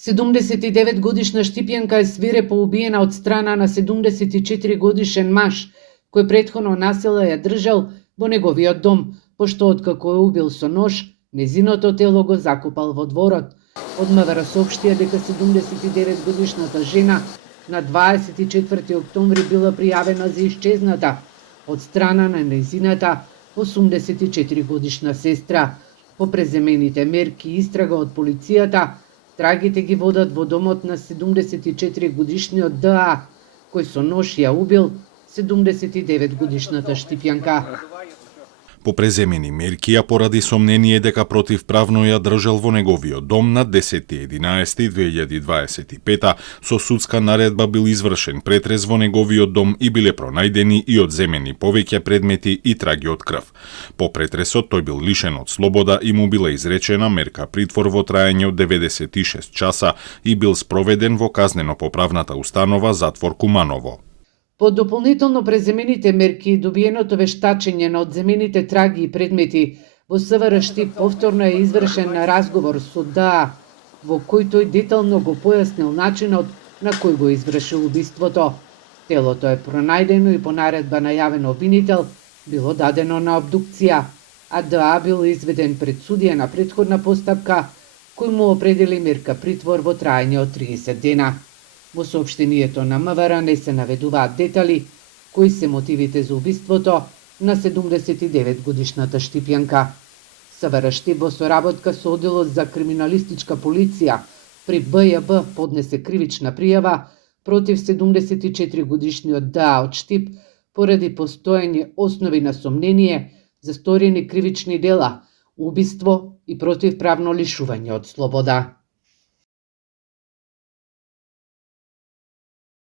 79-годишна Штипјанка е свирепо убиена од страна на 74-годишен маж, кој претходно насила ја држал во неговиот дом, пошто откако ја убил со нож, незиното тело го закопал во дворот. Од МВР соопштија дека 79-годишната жена на 24 октомври била пријавена за исчезната од страна на незината 84-годишна сестра. По преземените мерки и истрага од полицијата, трагите ги водат во домот на 74-годишниот ДА, кој со нож ја убил 79-годишната Штипјанка. По преземени мерки, а поради сомнение дека противправно ја држал во неговиот дом на 10.11.2025 со судска наредба бил извршен претрез во неговиот дом и биле пронајдени и одземени повеќе предмети и траги од крв. По претресот тој бил лишен од слобода и му била изречена мерка притвор во траење од 96 часа и бил спроведен во казнено-поправната установа затвор Куманово. По дополнително преземените мерки и добиеното вештачење на одземените траги и предмети, во СВР Штип повторно е извршен на разговор со ДА, во кој тој детално го појаснил начинот на кој го извршил убиството. Телото е пронајдено и по наредба на јавен обвинител било дадено на обдукција, а ДА бил изведен пред судија на претходна постапка, кој му определи мерка притвор во траење од 30 дена. Во соопштението на МВР не се наведуваат детали кои се мотивите за убиството на 79-годишната Штипјанка. СВР Штип во соработка со одделот за криминалистичка полиција при БЈБ поднесе кривична пријава против 74-годишниот ДА од Штип поради постоење основи на сомнение за сторени кривични дела, убиство и противправно лишување од слобода.